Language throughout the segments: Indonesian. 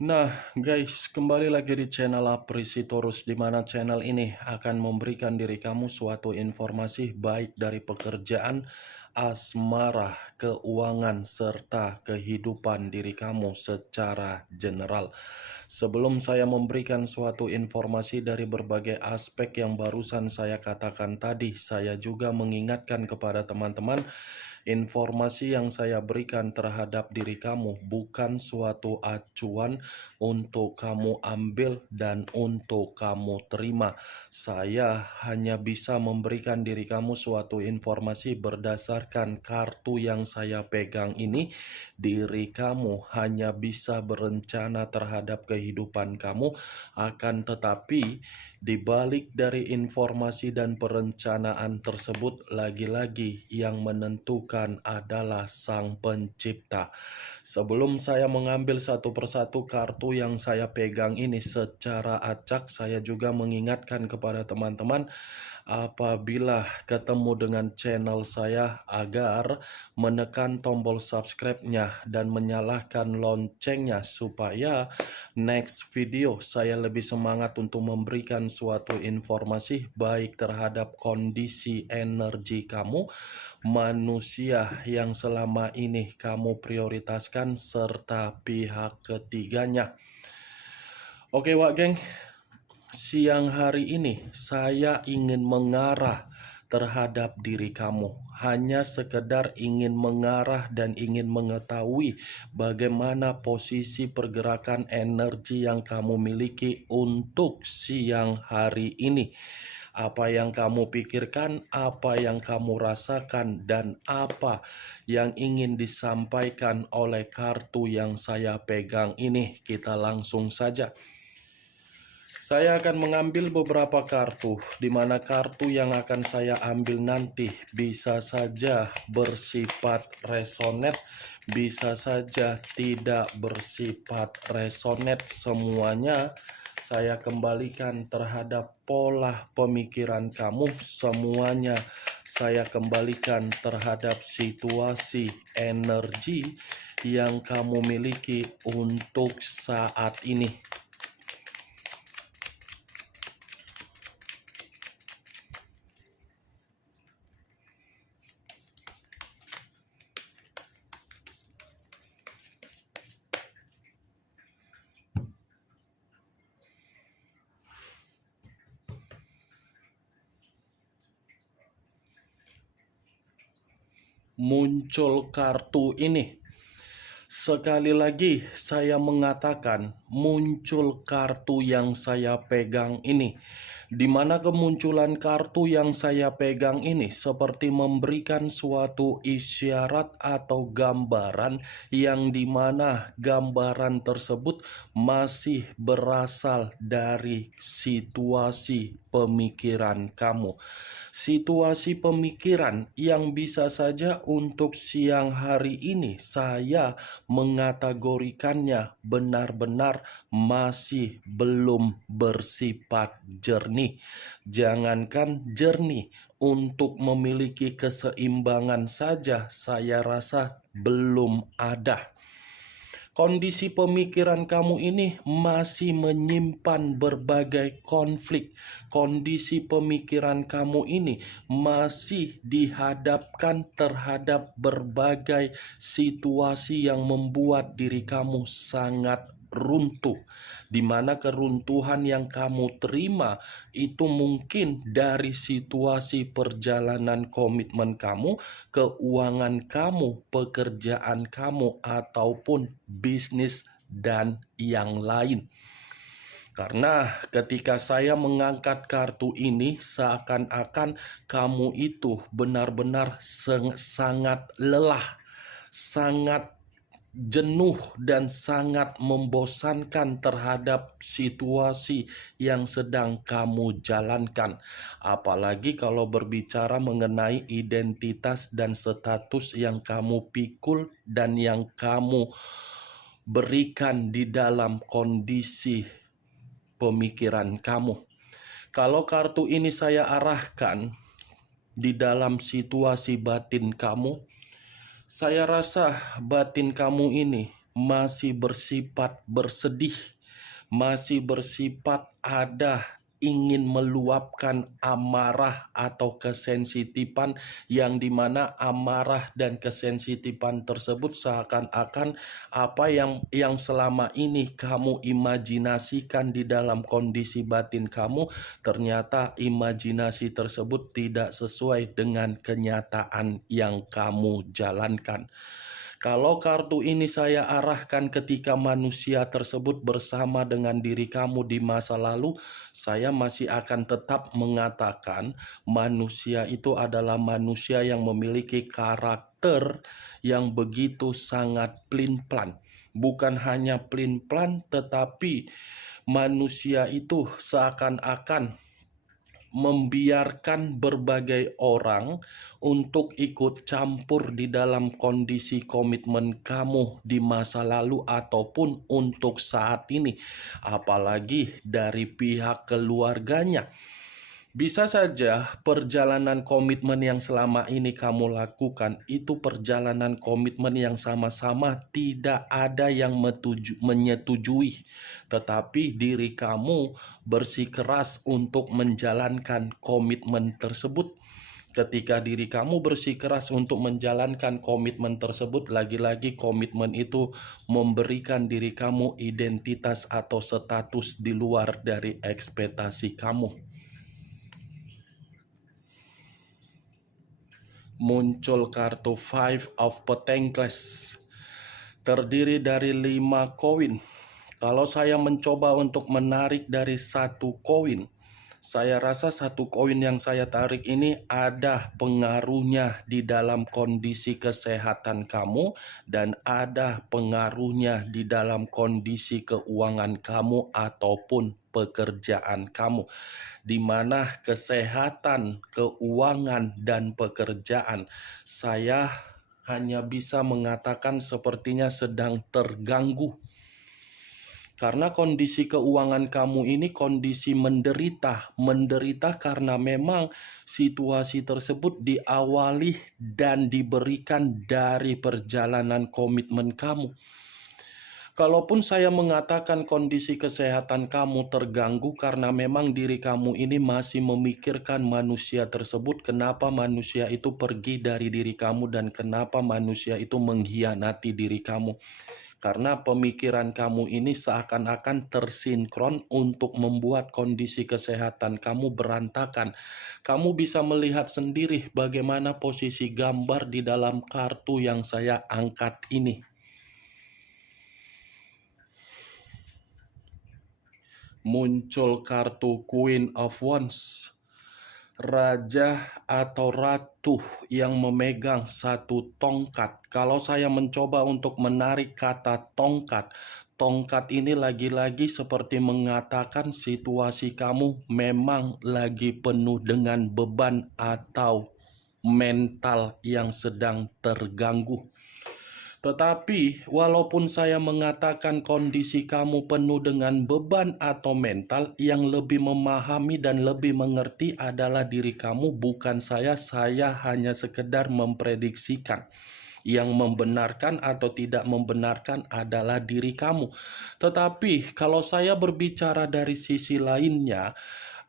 Nah, guys, kembali lagi di channel Aprisitorus, di mana channel ini akan memberikan diri kamu suatu informasi baik dari pekerjaan, asmara, keuangan, serta kehidupan diri kamu secara general. Sebelum saya memberikan suatu informasi dari berbagai aspek yang barusan saya katakan tadi, saya juga mengingatkan kepada teman-teman, informasi yang saya berikan terhadap diri kamu bukan suatu acuan untuk kamu ambil dan untuk kamu terima. Saya hanya bisa memberikan diri kamu suatu informasi berdasarkan kartu yang saya pegang ini. Diri kamu hanya bisa berencana terhadap kehidupan kamu, akan tetapi di balik dari informasi dan perencanaan tersebut, lagi-lagi yang menentukan adalah Sang Pencipta. Sebelum saya mengambil satu persatu kartu yang saya pegang ini secara acak, saya juga mengingatkan kepada teman-teman apabila ketemu dengan channel saya agar menekan tombol subscribe-nya dan menyalakan loncengnya supaya next video saya lebih semangat untuk memberikan suatu informasi baik terhadap kondisi energi kamu, manusia yang selama ini kamu prioritaskan, serta pihak ketiganya. Oke Wak Geng, siang hari ini saya ingin mengarah terhadap diri kamu. Hanya sekedar ingin mengarah dan ingin mengetahui bagaimana posisi pergerakan energi yang kamu miliki untuk siang hari ini. Apa yang kamu pikirkan, apa yang kamu rasakan, dan apa yang ingin disampaikan oleh kartu yang saya pegang ini. Kita langsung saja. Saya akan mengambil beberapa kartu, di mana kartu yang akan saya ambil nanti bisa saja bersifat resonet, bisa saja tidak bersifat resonet. Semuanya saya kembalikan terhadap pola pemikiran kamu, semuanya saya kembalikan terhadap situasi energi yang kamu miliki untuk saat ini. Muncul kartu ini. Sekali lagi saya mengatakan muncul kartu yang saya pegang ini. Di mana kemunculan kartu yang saya pegang ini seperti memberikan suatu isyarat atau gambaran yang dimana gambaran tersebut masih berasal dari situasi pemikiran kamu. Situasi pemikiran yang bisa saja untuk siang hari ini saya mengategorikannya benar-benar masih belum bersifat jernih. Jangankan jernih, untuk memiliki keseimbangan saja saya rasa belum ada. Kondisi pemikiran kamu ini masih menyimpan berbagai konflik. Kondisi pemikiran kamu ini masih dihadapkan terhadap berbagai situasi yang membuat diri kamu sangat runtuh, di mana keruntuhan yang kamu terima itu mungkin dari situasi perjalanan komitmen kamu, keuangan kamu, pekerjaan kamu, ataupun bisnis dan yang lain. Karena ketika saya mengangkat kartu ini, seakan-akan kamu itu benar-benar sangat lelah, sangat jenuh, dan sangat membosankan terhadap situasi yang sedang kamu jalankan. Apalagi kalau berbicara mengenai identitas dan status yang kamu pikul dan yang kamu berikan di dalam kondisi pemikiran kamu. Kalau kartu ini saya arahkan di dalam situasi batin kamu, saya rasa batin kamu ini masih bersifat bersedih, masih bersifat ada ingin meluapkan amarah atau kesensitifan, yang dimana amarah dan kesensitifan tersebut seakan-akan apa yang selama ini kamu imajinasikan di dalam kondisi batin kamu, ternyata imajinasi tersebut tidak sesuai dengan kenyataan yang kamu jalankan. Kalau kartu ini saya arahkan ketika manusia tersebut bersama dengan diri kamu di masa lalu, saya masih akan tetap mengatakan manusia itu adalah manusia yang memiliki karakter yang begitu sangat plin-plan. Bukan hanya plin-plan, tetapi manusia itu seakan-akan membiarkan berbagai orang untuk ikut campur di dalam kondisi komitmen kamu di masa lalu ataupun untuk saat ini, apalagi dari pihak keluarganya. Bisa saja perjalanan komitmen yang selama ini kamu lakukan itu perjalanan komitmen yang sama-sama tidak ada yang menyetujui, tetapi diri kamu bersikeras untuk menjalankan komitmen tersebut. Ketika diri kamu bersikeras untuk menjalankan komitmen tersebut, lagi-lagi komitmen itu memberikan diri kamu identitas atau status di luar dari ekspektasi kamu. Muncul kartu Five of Pentacles, terdiri dari 5 koin. Kalau saya mencoba untuk menarik dari satu koin, saya rasa satu koin yang saya tarik ini ada pengaruhnya di dalam kondisi kesehatan kamu dan ada pengaruhnya di dalam kondisi keuangan kamu ataupun pekerjaan kamu, di mana kesehatan, keuangan, dan pekerjaan saya hanya bisa mengatakan sepertinya sedang terganggu. Karena kondisi keuangan kamu ini kondisi menderita karena memang situasi tersebut diawali dan diberikan dari perjalanan komitmen kamu. Kalaupun saya mengatakan kondisi kesehatan kamu terganggu karena memang diri kamu ini masih memikirkan manusia tersebut, kenapa manusia itu pergi dari diri kamu dan kenapa manusia itu mengkhianati diri kamu. Karena pemikiran kamu ini seakan-akan tersinkron untuk membuat kondisi kesehatan kamu berantakan. Kamu bisa melihat sendiri bagaimana posisi gambar di dalam kartu yang saya angkat ini. Muncul kartu Queen of Wands, raja atau ratu yang memegang satu tongkat. Kalau saya mencoba untuk menarik kata tongkat, tongkat ini lagi-lagi seperti mengatakan situasi kamu memang lagi penuh dengan beban atau mental yang sedang terganggu. Tetapi walaupun saya mengatakan kondisi kamu penuh dengan beban atau mental, yang lebih memahami dan lebih mengerti adalah diri kamu, bukan saya. Saya hanya sekedar memprediksikan. Yang membenarkan atau tidak membenarkan adalah diri kamu. Tetapi kalau saya berbicara dari sisi lainnya,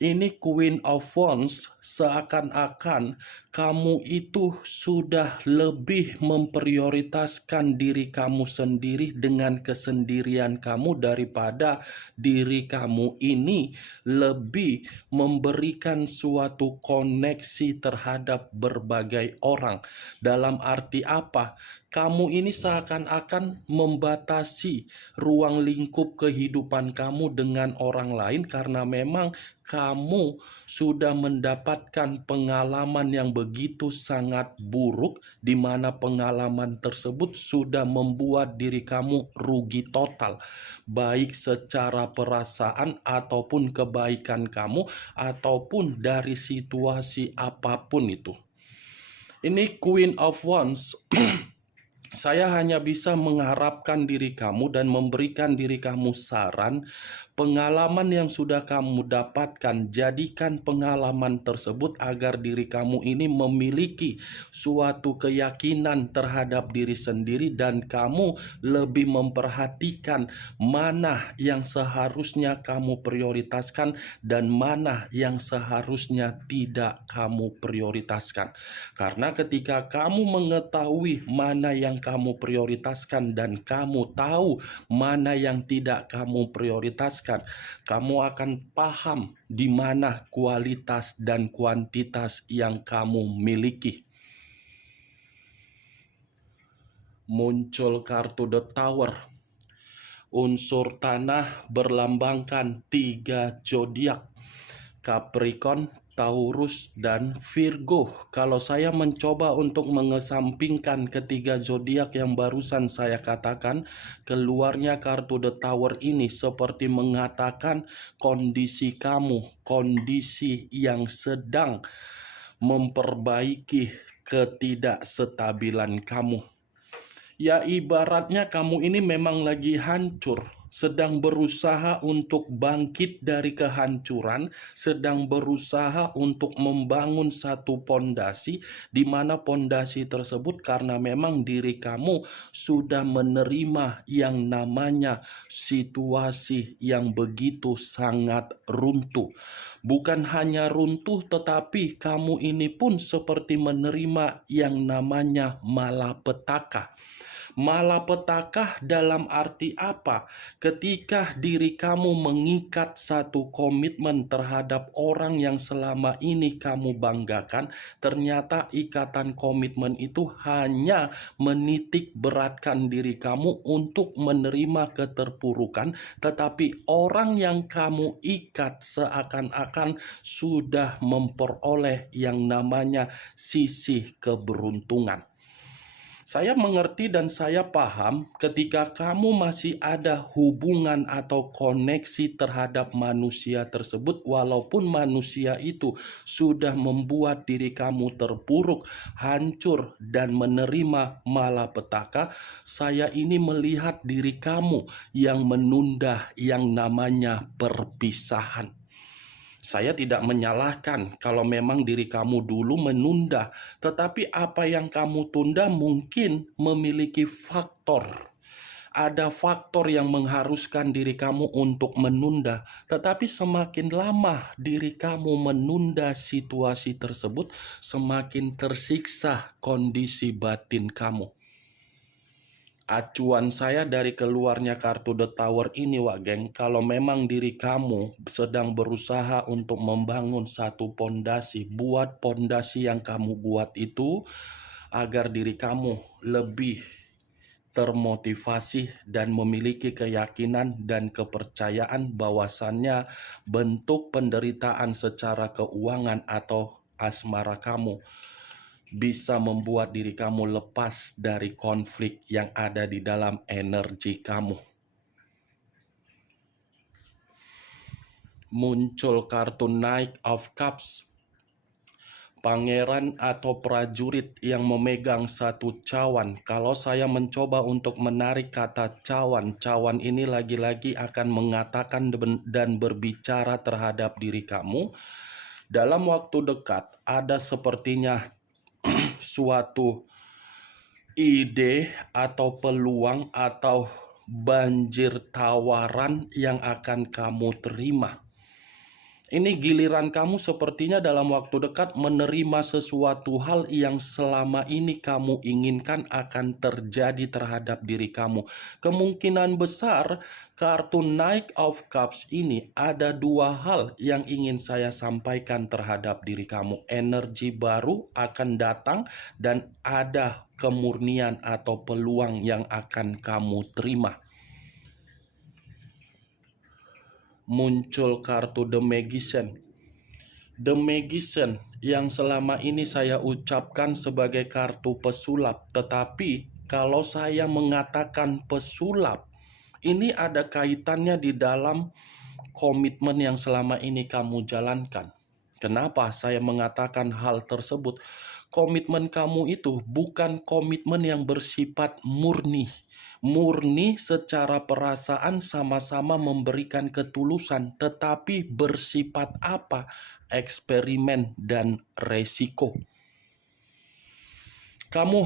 ini Queen of Wands seakan-akan kamu itu sudah lebih memprioritaskan diri kamu sendiri dengan kesendirian kamu daripada diri kamu ini lebih memberikan suatu koneksi terhadap berbagai orang. Dalam arti apa? Kamu ini seakan-akan membatasi ruang lingkup kehidupan kamu dengan orang lain karena memang kamu sudah mendapatkan pengalaman yang begitu sangat buruk, di mana pengalaman tersebut sudah membuat diri kamu rugi total, baik secara perasaan ataupun kebaikan kamu, ataupun dari situasi apapun itu. Ini Queen of Wands. Saya hanya bisa mengharapkan diri kamu dan memberikan diri kamu saran. Pengalaman yang sudah kamu dapatkan, jadikan pengalaman tersebut agar diri kamu ini memiliki suatu keyakinan terhadap diri sendiri, dan kamu lebih memperhatikan mana yang seharusnya kamu prioritaskan dan mana yang seharusnya tidak kamu prioritaskan. Karena ketika kamu mengetahui mana yang kamu prioritaskan dan kamu tahu mana yang tidak kamu prioritaskan, kamu akan paham di mana kualitas dan kuantitas yang kamu miliki. Muncul kartu The Tower. Unsur tanah berlambangkan 3 zodiak: Capricorn, Taurus, dan Virgo. Kalau saya mencoba untuk mengesampingkan ketiga zodiak yang barusan saya katakan, keluarnya kartu The Tower ini seperti mengatakan kondisi kamu, kondisi yang sedang memperbaiki ketidakstabilan kamu. Ya, ibaratnya kamu ini memang lagi hancur, sedang berusaha untuk bangkit dari kehancuran, sedang berusaha untuk membangun satu pondasi, di mana pondasi tersebut karena memang diri kamu sudah menerima yang namanya situasi yang begitu sangat runtuh. Bukan hanya runtuh, tetapi kamu ini pun seperti menerima yang namanya malapetaka. Malapetaka dalam arti apa? Ketika diri kamu mengikat satu komitmen terhadap orang yang selama ini kamu banggakan, ternyata ikatan komitmen itu hanya menitik beratkan diri kamu untuk menerima keterpurukan, tetapi orang yang kamu ikat seakan-akan sudah memperoleh yang namanya sisi keberuntungan. Saya mengerti dan saya paham ketika kamu masih ada hubungan atau koneksi terhadap manusia tersebut, walaupun manusia itu sudah membuat diri kamu terpuruk, hancur, dan menerima malapetaka. Saya ini melihat diri kamu yang menunda yang namanya perpisahan. Saya tidak menyalahkan kalau memang diri kamu dulu menunda, tetapi apa yang kamu tunda mungkin memiliki faktor. Ada faktor yang mengharuskan diri kamu untuk menunda, tetapi semakin lama diri kamu menunda situasi tersebut, semakin tersiksa kondisi batin kamu. Acuan saya dari keluarnya kartu The Tower ini, Wak Geng, kalau memang diri kamu sedang berusaha untuk membangun satu pondasi, buat pondasi yang kamu buat itu agar diri kamu lebih termotivasi dan memiliki keyakinan dan kepercayaan bahwasannya bentuk penderitaan secara keuangan atau asmara kamu bisa membuat diri kamu lepas dari konflik yang ada di dalam energi kamu. Muncul kartu Knight of Cups. Pangeran atau prajurit yang memegang satu cawan. Kalau saya mencoba untuk menarik kata cawan, cawan ini lagi-lagi akan mengatakan dan berbicara terhadap diri kamu. Dalam waktu dekat ada sepertinya suatu ide atau peluang atau banjir tawaran yang akan kamu terima. Ini giliran kamu sepertinya dalam waktu dekat menerima sesuatu hal yang selama ini kamu inginkan akan terjadi terhadap diri kamu. Kemungkinan besar kartu Knight of Cups ini ada 2 hal yang ingin saya sampaikan terhadap diri kamu. Energi baru akan datang dan ada kemurnian atau peluang yang akan kamu terima. Muncul kartu The Magician. The Magician yang selama ini saya ucapkan sebagai kartu pesulap, tetapi kalau saya mengatakan pesulap, ini ada kaitannya di dalam komitmen yang selama ini kamu jalankan. Kenapa saya mengatakan hal tersebut? Komitmen kamu itu bukan komitmen yang bersifat murni, murni secara perasaan sama-sama memberikan ketulusan, tetapi bersifat apa? Eksperimen dan resiko. Kamu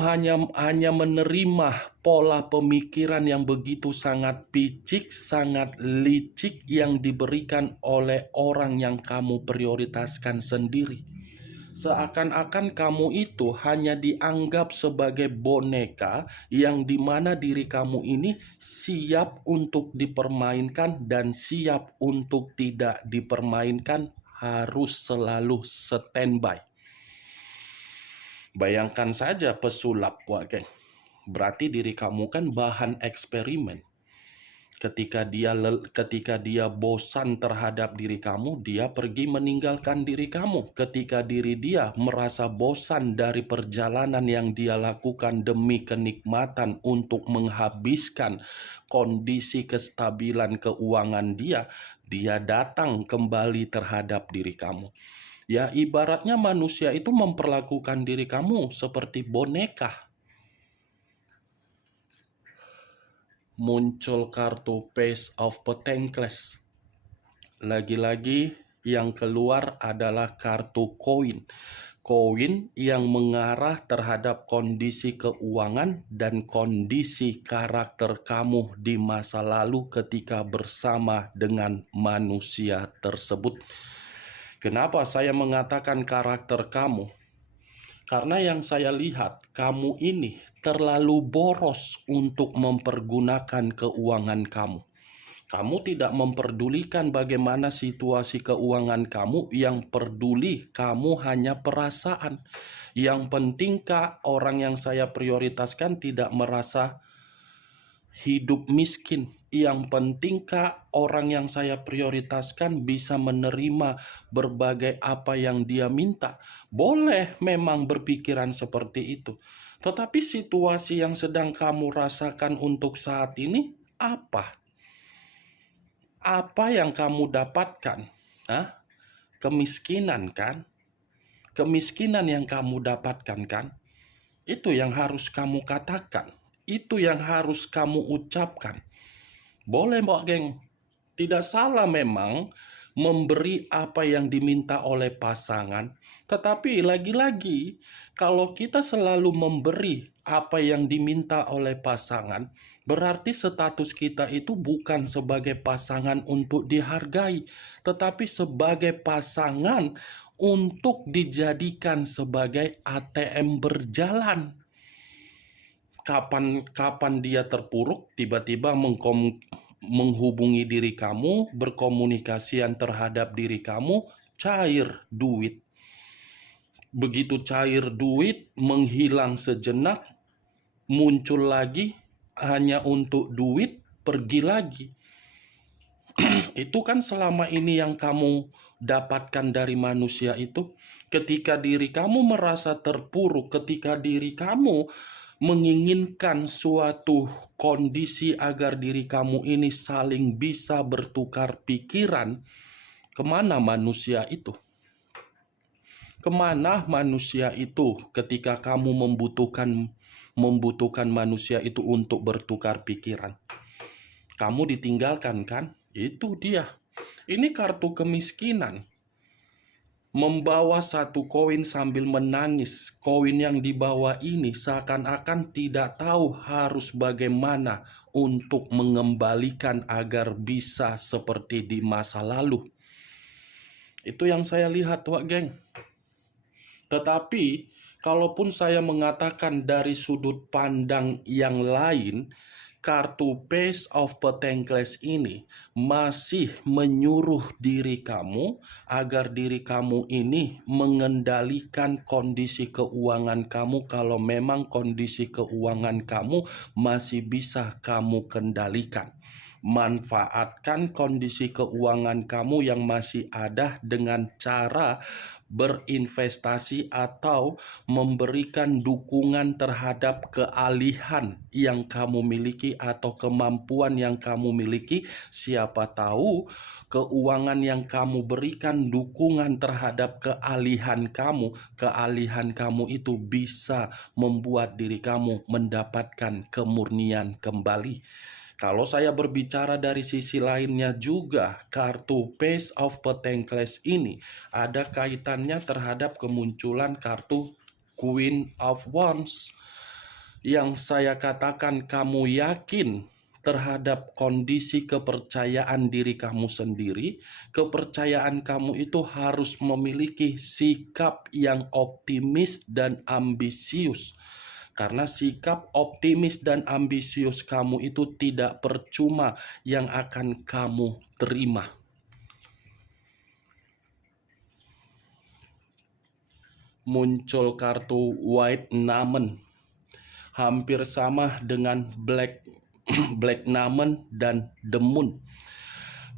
hanya menerima pola pemikiran yang begitu sangat picik, sangat licik yang diberikan oleh orang yang kamu prioritaskan sendiri. Seakan-akan kamu itu hanya dianggap sebagai boneka yang dimana diri kamu ini siap untuk dipermainkan dan siap untuk tidak dipermainkan, harus selalu standby. Bayangkan saja pesulap, Wak Geng. Berarti diri kamu kan bahan eksperimen. Ketika dia bosan terhadap diri kamu, dia pergi meninggalkan diri kamu. Ketika diri dia merasa bosan dari perjalanan yang dia lakukan demi kenikmatan untuk menghabiskan kondisi kestabilan keuangan dia, dia datang kembali terhadap diri kamu. Ya, ibaratnya manusia itu memperlakukan diri kamu seperti boneka. Muncul kartu Page of Pentacles. Lagi-lagi yang keluar adalah kartu koin. Koin yang mengarah terhadap kondisi keuangan dan kondisi karakter kamu di masa lalu ketika bersama dengan manusia tersebut. Kenapa saya mengatakan karakter kamu? Karena yang saya lihat, kamu ini terlalu boros untuk mempergunakan keuangan kamu. Kamu tidak memperdulikan bagaimana situasi keuangan kamu, yang peduli kamu hanya perasaan. Yang penting Kak, orang yang saya prioritaskan tidak merasa hidup miskin. Yang penting Kak, orang yang saya prioritaskan bisa menerima berbagai apa yang dia minta. Boleh memang berpikiran seperti itu. Tetapi situasi yang sedang kamu rasakan untuk saat ini apa? Apa yang kamu dapatkan? Hah? Kemiskinan kan? Kemiskinan yang kamu dapatkan kan? Itu yang harus kamu katakan. Itu yang harus kamu ucapkan. Boleh, Mbak Geng. Tidak salah memang memberi apa yang diminta oleh pasangan. Tetapi lagi-lagi, kalau kita selalu memberi apa yang diminta oleh pasangan, berarti status kita itu bukan sebagai pasangan untuk dihargai, tetapi sebagai pasangan untuk dijadikan sebagai ATM berjalan. Kapan dia terpuruk, tiba-tiba menghubungi diri kamu, berkomunikasian terhadap diri kamu, cair duit. Begitu cair duit, menghilang sejenak, muncul lagi hanya untuk duit, pergi lagi. Itu kan selama ini yang kamu dapatkan dari manusia itu. Ketika diri kamu merasa terpuruk, ketika diri kamu menginginkan suatu kondisi agar diri kamu ini saling bisa bertukar pikiran, kemana manusia itu? Kemana manusia itu ketika kamu membutuhkan manusia itu untuk bertukar pikiran? Kamu ditinggalkan kan? Itu dia. Ini kartu kemiskinan. Membawa satu koin sambil menangis. Koin yang dibawa ini seakan-akan tidak tahu harus bagaimana untuk mengembalikan agar bisa seperti di masa lalu. Itu yang saya lihat, Wak Geng. Tetapi kalaupun saya mengatakan dari sudut pandang yang lain, kartu Page of Pentacles ini masih menyuruh diri kamu agar diri kamu ini mengendalikan kondisi keuangan kamu kalau memang kondisi keuangan kamu masih bisa kamu kendalikan. Manfaatkan kondisi keuangan kamu yang masih ada dengan cara berinvestasi atau memberikan dukungan terhadap keahlian yang kamu miliki atau kemampuan yang kamu miliki. Siapa tahu keuangan yang kamu berikan dukungan terhadap keahlian kamu itu bisa membuat diri kamu mendapatkan kemurnian kembali. Kalau saya berbicara dari sisi lainnya juga, kartu Page of Pentacles ini ada kaitannya terhadap kemunculan kartu Queen of Wands. Yang saya katakan, kamu yakin terhadap kondisi kepercayaan diri kamu sendiri. Kepercayaan kamu itu harus memiliki sikap yang optimis dan ambisius. Karena sikap optimis dan ambisius kamu itu tidak percuma yang akan kamu terima. Muncul kartu White Diamond. Hampir sama dengan Black Diamond dan The Moon.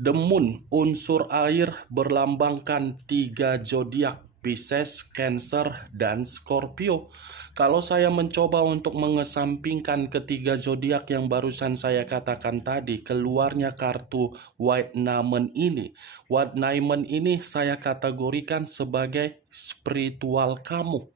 The Moon, unsur air, berlambangkan 3 zodiak, Pisces, Cancer, dan Scorpio. Kalau saya mencoba untuk mengesampingkan ketiga zodiak yang barusan saya katakan tadi, keluarnya kartu White Diamond ini. White Diamond ini saya kategorikan sebagai spiritual kamu.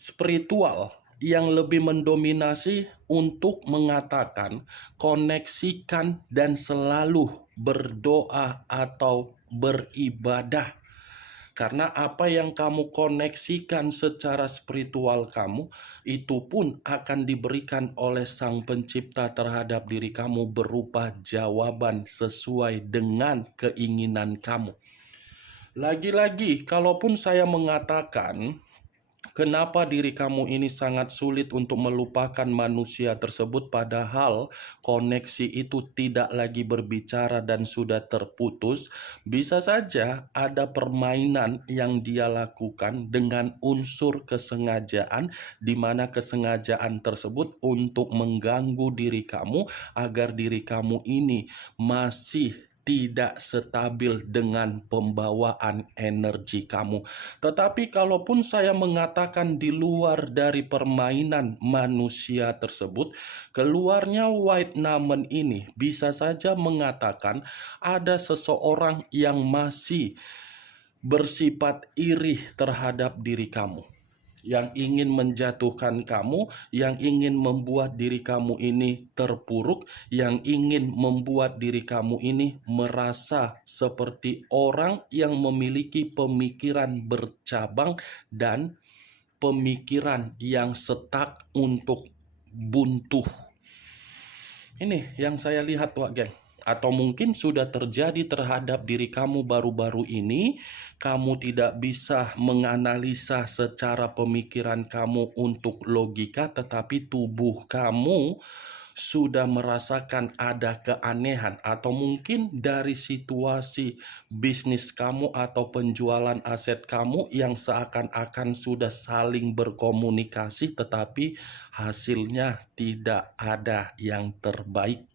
Spiritual yang lebih mendominasi untuk mengatakan, koneksikan dan selalu berdoa atau beribadah. Karena apa yang kamu koneksikan secara spiritual kamu, itu pun akan diberikan oleh Sang Pencipta terhadap diri kamu berupa jawaban sesuai dengan keinginan kamu. Lagi-lagi, kalaupun saya mengatakan, kenapa diri kamu ini sangat sulit untuk melupakan manusia tersebut, padahal koneksi itu tidak lagi berbicara dan sudah terputus? Bisa saja ada permainan yang dia lakukan dengan unsur kesengajaan, di mana kesengajaan tersebut untuk mengganggu diri kamu agar diri kamu ini masih tidak stabil dengan pembawaan energi kamu. Tetapi kalaupun saya mengatakan di luar dari permainan manusia tersebut, keluarnya White Diamond ini bisa saja mengatakan ada seseorang yang masih bersifat iri terhadap diri kamu, yang ingin menjatuhkan kamu, yang ingin membuat diri kamu ini terpuruk, yang ingin membuat diri kamu ini merasa seperti orang yang memiliki pemikiran bercabang dan pemikiran yang stuck untuk buntu. Ini yang saya lihat, Wak Geng. Atau mungkin sudah terjadi terhadap diri kamu baru-baru ini. Kamu tidak bisa menganalisa secara pemikiran kamu untuk logika, tetapi tubuh kamu sudah merasakan ada keanehan, atau mungkin dari situasi bisnis kamu atau penjualan aset kamu yang seakan-akan sudah saling berkomunikasi, tetapi hasilnya tidak ada yang terbaik.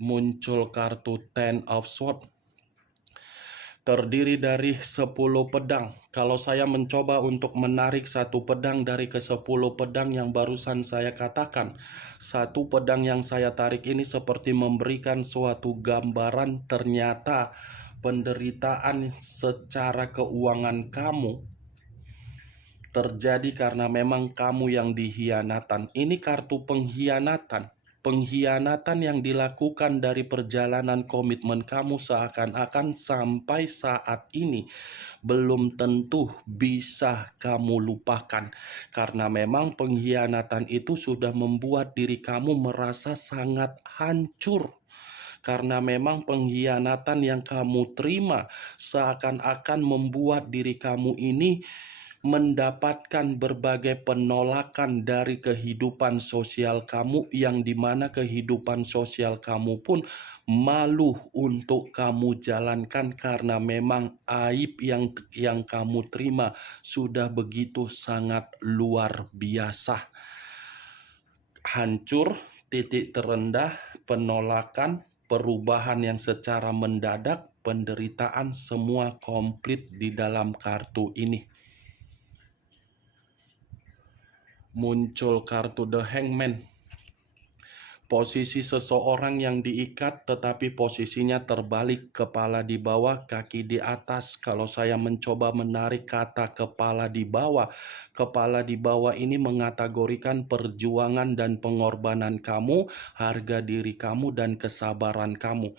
Muncul kartu Ten of Swords, terdiri dari 10 pedang. Kalau saya mencoba untuk menarik satu pedang dari ke-10 pedang yang barusan saya katakan, satu pedang yang saya tarik ini seperti memberikan suatu gambaran ternyata penderitaan secara keuangan kamu terjadi karena memang kamu yang dikhianatan. Ini kartu pengkhianatan. Pengkhianatan yang dilakukan dari perjalanan komitmen kamu seakan-akan sampai saat ini belum tentu bisa kamu lupakan. Karena memang pengkhianatan itu sudah membuat diri kamu merasa sangat hancur. Karena memang pengkhianatan yang kamu terima seakan-akan membuat diri kamu ini mendapatkan berbagai penolakan dari kehidupan sosial kamu, yang dimana kehidupan sosial kamu pun malu untuk kamu jalankan karena memang aib yang kamu terima sudah begitu sangat luar biasa. Hancur, titik terendah, penolakan, perubahan yang secara mendadak, penderitaan, semua komplit di dalam kartu ini. Muncul kartu The Hangman. Posisi seseorang yang diikat tetapi posisinya terbalik, kepala di bawah, kaki di atas. Kalau saya mencoba menarik kata kepala di bawah ini mengategorikan perjuangan dan pengorbanan kamu, harga diri kamu, dan kesabaran kamu.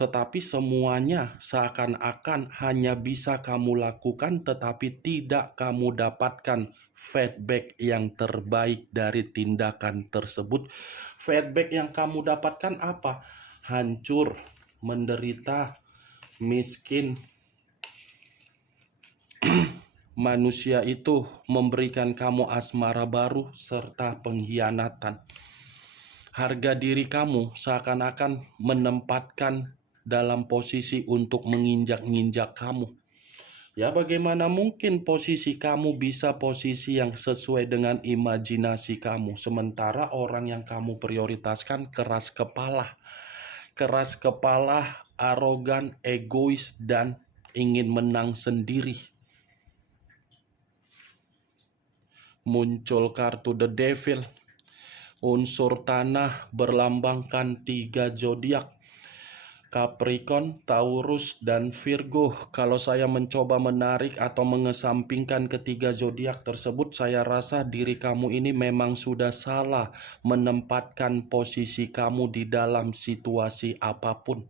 Tetapi semuanya seakan-akan hanya bisa kamu lakukan tetapi tidak kamu dapatkan feedback yang terbaik dari tindakan tersebut. Feedback yang kamu dapatkan apa? Hancur, menderita, miskin. Manusia itu memberikan kamu asmara baru serta pengkhianatan. Harga diri kamu seakan-akan menempatkan dalam posisi untuk menginjak-injak kamu. Ya, bagaimana mungkin posisi kamu bisa posisi yang sesuai dengan imajinasi kamu, sementara orang yang kamu prioritaskan keras kepala, arogan, egois, dan ingin menang sendiri. Muncul kartu The Devil. Unsur tanah berlambangkan 3 zodiak, Capricorn, Taurus, dan Virgo. Kalau saya mencoba menarik atau mengesampingkan ketiga zodiak tersebut, saya rasa diri kamu ini memang sudah salah menempatkan posisi kamu di dalam situasi apapun.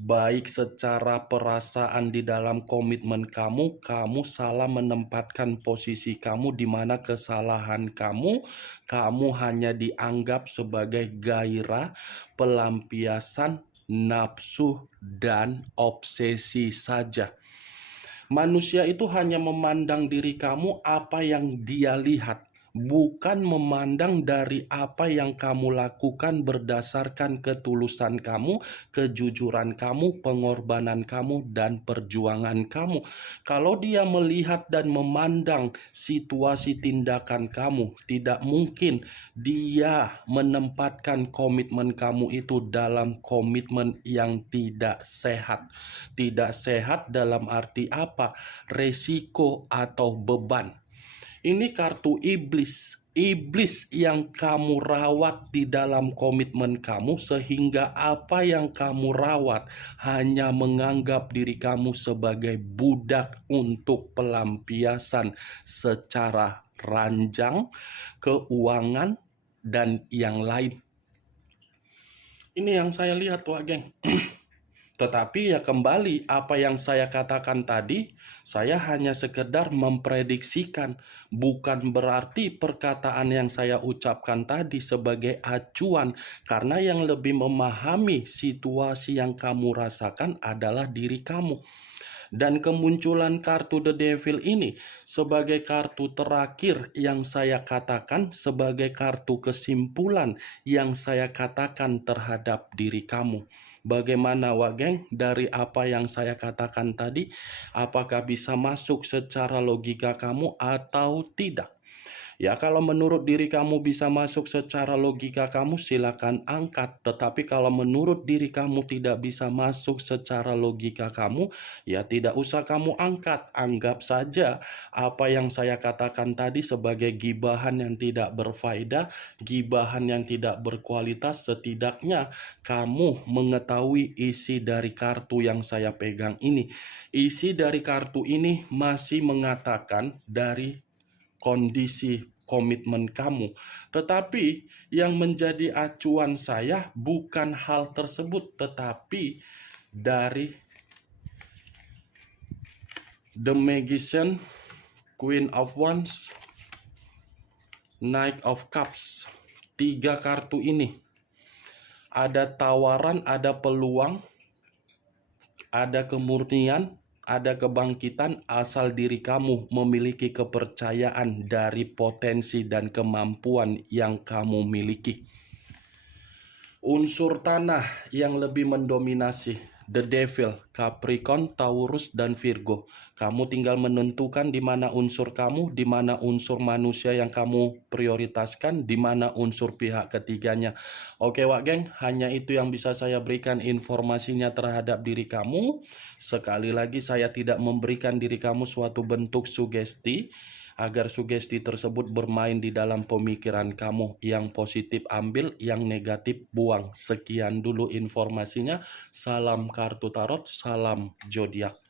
Baik secara perasaan di dalam komitmen kamu salah menempatkan posisi kamu, di mana kesalahan kamu hanya dianggap sebagai gairah, pelampiasan, nafsu, dan obsesi saja. Manusia itu hanya memandang diri kamu apa yang dia lihat, bukan memandang dari apa yang kamu lakukan berdasarkan ketulusan kamu, kejujuran kamu, pengorbanan kamu, dan perjuangan kamu. Kalau dia melihat dan memandang situasi tindakan kamu, tidak mungkin dia menempatkan komitmen kamu itu dalam komitmen yang tidak sehat. Tidak sehat dalam arti apa? Resiko atau beban. Ini kartu iblis. Iblis yang kamu rawat di dalam komitmen kamu, sehingga apa yang kamu rawat hanya menganggap diri kamu sebagai budak untuk pelampiasan secara ranjang, keuangan, dan yang lain. Ini yang saya lihat, Wak Geng. Tetapi ya kembali apa yang saya katakan tadi, saya hanya sekedar memprediksikan. Bukan berarti perkataan yang saya ucapkan tadi sebagai acuan, karena yang lebih memahami situasi yang kamu rasakan adalah diri kamu. Dan kemunculan kartu The Devil ini sebagai kartu terakhir yang saya katakan, sebagai kartu kesimpulan yang saya katakan terhadap diri kamu. Bagaimana, Wak Geng, dari apa yang saya katakan tadi? Apakah bisa masuk secara logika kamu atau tidak? Ya, kalau menurut diri kamu bisa masuk secara logika kamu, silakan angkat. Tetapi kalau menurut diri kamu tidak bisa masuk secara logika kamu, ya tidak usah kamu angkat. Anggap saja apa yang saya katakan tadi sebagai gibahan yang tidak berfaedah, gibahan yang tidak berkualitas. Setidaknya kamu mengetahui isi dari kartu yang saya pegang ini. Isi dari kartu ini masih mengatakan dari kondisi komitmen kamu. Tetapi yang menjadi acuan saya bukan hal tersebut, tetapi dari The Magician, Queen of Wands, Knight of Cups. 3 kartu ini. Ada tawaran, ada peluang, ada kemurnian, ada kebangkitan asal diri kamu memiliki kepercayaan dari potensi dan kemampuan yang kamu miliki. Unsur tanah yang lebih mendominasi The Devil, Capricorn, Taurus, dan Virgo. Kamu tinggal menentukan di mana unsur kamu, di mana unsur manusia yang kamu prioritaskan, di mana unsur pihak ketiganya. Oke Wak Geng, hanya itu yang bisa saya berikan informasinya terhadap diri kamu. Sekali lagi saya tidak memberikan diri kamu suatu bentuk sugesti, agar sugesti tersebut bermain di dalam pemikiran kamu. Yang positif ambil, yang negatif buang. Sekian dulu informasinya. Salam kartu tarot, salam zodiak.